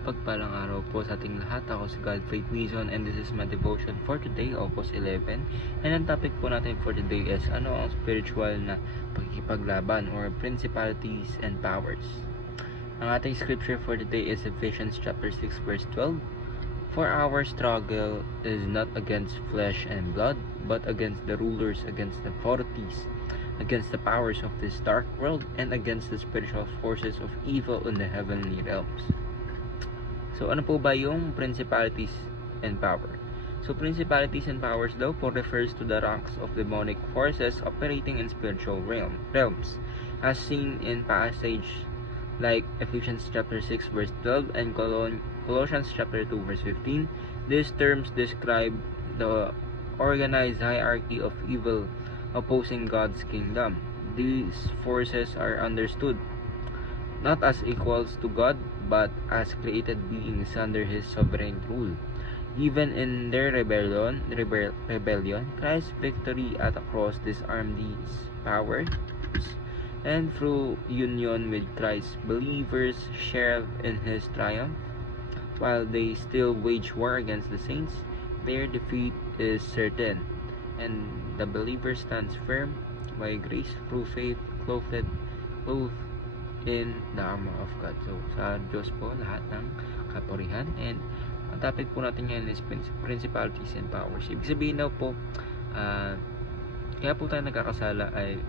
mapagpalang araw po sa ating lahat. Ako si Godfrey Quizon and this is my devotion for today, August 11. And ang topic po natin for today is ano ang spiritual na pagkikipaglaban or principalities and powers. Ang ating scripture for today is Ephesians chapter 6 verse 12. For our struggle is not against flesh and blood, but against the rulers, against the authorities, against the powers of this dark world, and against the spiritual forces of evil in the heavenly realms. So, ano po ba yung principalities and power? So, principalities and powers daw po refers to the ranks of demonic forces operating in spiritual realms, as seen in passage like Ephesians chapter 6 verse 12 and Colossians chapter 2 verse 15. These terms describe the organized hierarchy of evil opposing God's kingdom. These forces are understood not as equals to God, but as created beings under His sovereign rule. Even in their rebellion, Christ's victory at the cross disarmed these powers, and through union with Christ, believers share in His triumph. While they still wage war against the saints, their defeat is certain, and the believer stands firm by grace through faith, clothed in the armor of God. So, sa Diyos po lahat ng kapurihan. And ang topic po natin ngayon is principalities and powers. Ibig sabihin daw po, kaya po tayo nagkakasala ay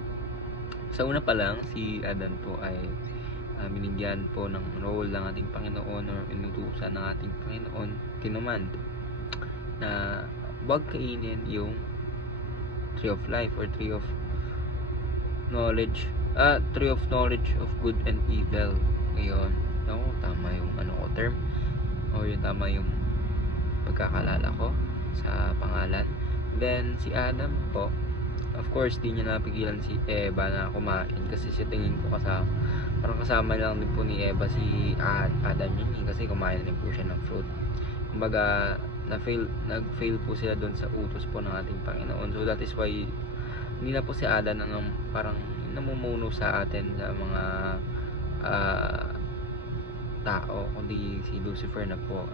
sa una pa lang, si Adan po ay binigyan po ng role ng ating Panginoon or inutusan ng ating Panginoon, kinumand na huwag kainin yung tree of life or tree of knowledge of good and evil. Ngayon, tama yung term o yung tama yung pagkakalala ko sa pangalan. Then si Adam po, of course, di niya napigilan si Eva na kumain kasi sa tingin ko parang kasama lang din po ni Eva si Adam yun kasi kumain din po siya ng fruit. Kumbaga, nag-fail po sila doon sa utos po ng ating Panginoon. So that is why hindi na po si Adam na parang namumuno sa atin sa mga tao, kundi si Lucifer na po.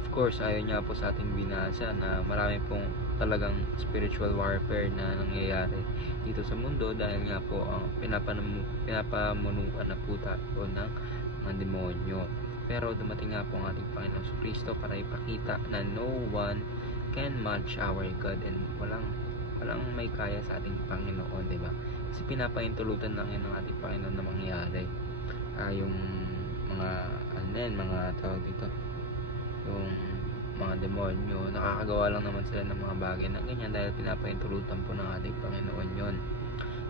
Of course, ayaw niya po sa ating binasa na marami pong talagang spiritual warfare na nangyayari dito sa mundo dahil nga po ang pinapamunuan na po tayo ng mga demonyo. Pero dumating nga po ang ating Panginoon Kristo para ipakita na no one can match our God, and walang may kaya sa ating Panginoon, diba? Kasi pinapaintulutan lang yan ng ating Panginoon na mangyari. Yung mga tawag dito, yung mga demonyo, nakakagawa lang naman sila ng mga bagay na ganyan dahil pinapaintulutan po ng ating Panginoon yon.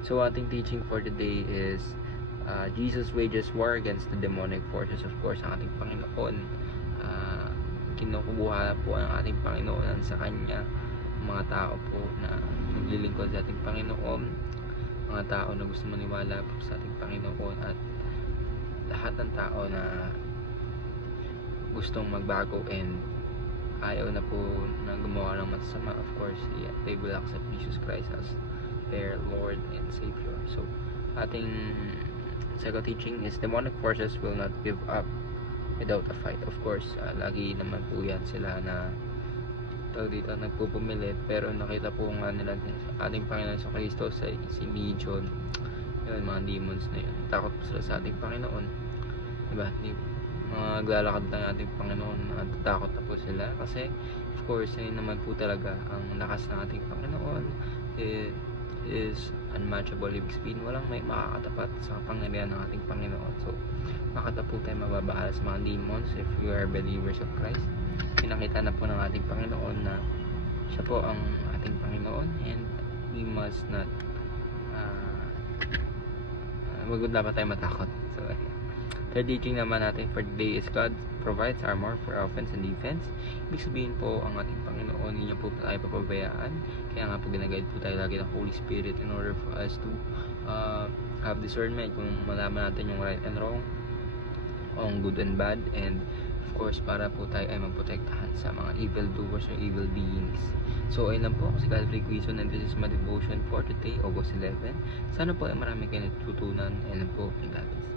So ating teaching for today is Jesus wages war against the demonic forces. Of course, ang ating Panginoon, kinukubuha po ang ating Panginoon sa Kanya mga tao po na naglilingkod sa ating Panginoon, mga tao na gusto maniwala po sa ating Panginoon, at lahat ng tao na gustong magbago and ayaw na po na gumawa ng masama. Of course, they will accept Jesus Christ as their Lord and Savior. So, ating second teaching is demonic forces will not give up without a fight. Of course, lagi naman po yan sila na dito nagpupumilit, pero nakita po nga nila ating Panginoon sa Kristo si Legion, yun, mga demons na yun, takot po sila sa ating Panginoon, diba? Maglalakad ng ating Panginoon, takot na po sila kasi of course yun naman po talaga ang lakas ng ating Panginoon. It is unmatchable. Ibig sabihin, walang may makakatapat sa kapangyarihan ng ating Panginoon. So makata po tayo mababahala sa mga demons if you are believers of Christ. Pinakita na po ng ating Panginoon na siya po ang ating Panginoon, and we must not wag dapat tayo matakot. So third teaching naman natin for today is God provides armor for offense and defense. Ibig sabihin po, ang ating Panginoon, hindi niya po tayo papabayaan. Kaya nga po ginaguide po tayo lagi ng Holy Spirit in order for us to have discernment, kung malaman natin yung right and wrong, ang good and bad, and of course para po tayo ay maprotektahan sa mga evil doers or evil beings. So ayun lang po, si Godfrey Quizon, and this is my devotion for today, August 11. Sana po ay marami kayo natutunan. Ayun lang po, God bless.